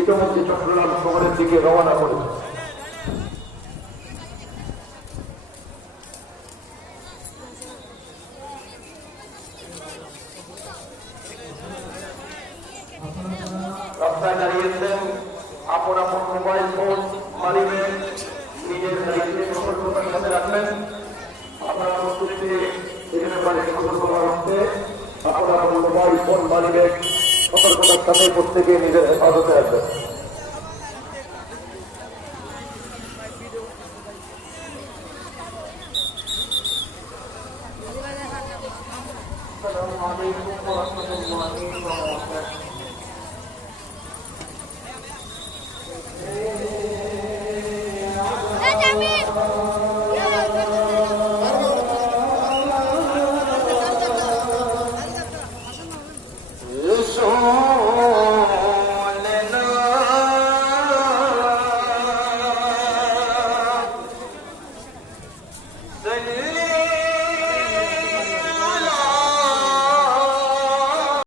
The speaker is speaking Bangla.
ইতিমধ্যে চট্টগ্রাম শহরের দিকে রওনা করেছে। রাস্তায় দাঁড়িয়েছেন, আপন আপন মোবাইল ফোন মালিকের নিজের দায়িত্বে সতর্কতার সাথে রাখবেন। আপনারা প্রস্তুতিতে এ ব্যাপারে সতর্কতা রাখতে আপনারা মোবাইল ফোন মালিকের সতর্কতার সাথে প্রত্যেকে নিজের হেফাজতে রাখবেন। আসসালামু আলাইকুম ওয়া রাহমাতুল্লাহি ওয়া বারাকাতুহু। Then